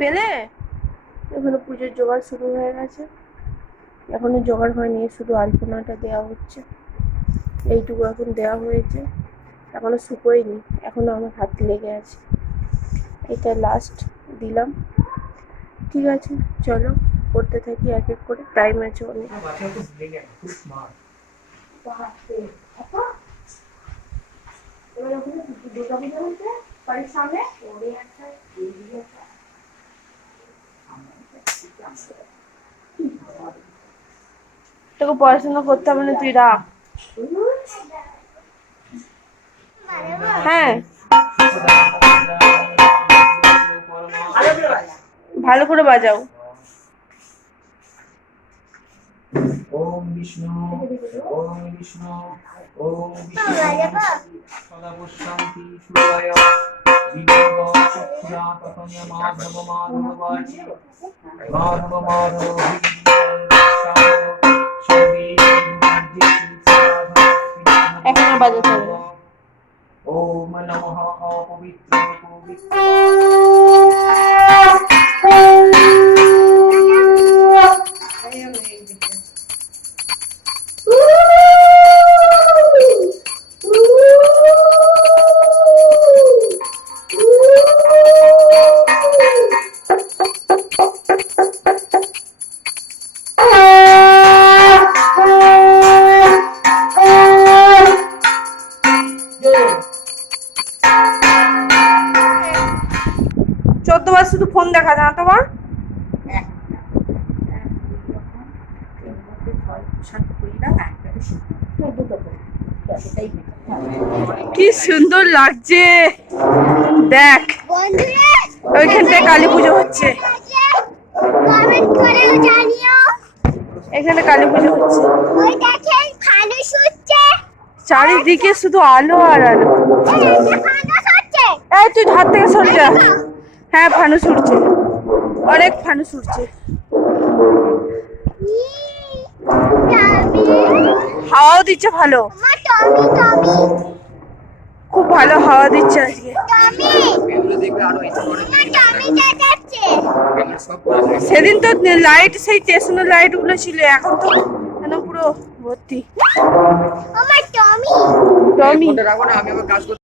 পেলে? এখানে পুজোর জোগাড় শুরু হয়ে গেছে। এখনও জোগাড় হয়নি শুধু আলপনাটা দেওয়া হচ্ছে। এইটুকু এখন দেওয়া হয়েছে। এখনও শুকোয়নি এখনও আমার হাত লেগে আছে। এটা লাস্ট দিলাম। ঠিক আছে চলো করতে থাকি এক এক করে। টাইম আছে অনেক। বাচ্চা খুব ব্রিলিয়ান্ট খুব স্মার্ট তোকে পড়াশোনা করতে হবে না, তুই রাখ। হ্যাঁ। ভালো করে বাজাও। ওম বিষ্ণু ওম বিষ্ণু ওম বিষ্ণু। ততন্য মাধব মাধব মাধব মাধব এখন আর বাজাতে হবে না। ওম চোদ্দ বার শুধু ফোন দেখা না তোমার? কি সুন্দর লাগছে। দেখ বন্ধুরা ওইখানটায় কালী পুজো হচ্ছে। এখানে কালী পুজো হচ্ছে। চারিদিকে শুধু আলো আর আলো। এই, তুই হাত থেকে সরে যা। হ্যাঁ ফানুস উঠছে অনেক ফানুস উঠছে হাওয়াও দিচ্ছে ভালো। মা টমি টমি খুব ভালো হাওয়া দিচ্ছে আজকে। সেদিন তো লাইট সেই স্টেশনের লাইটগুলো ছিল এখন তো একদম পুরো ভর্তি। আমার টমি। টমি। রাখো না আমি আবার কাজ করতে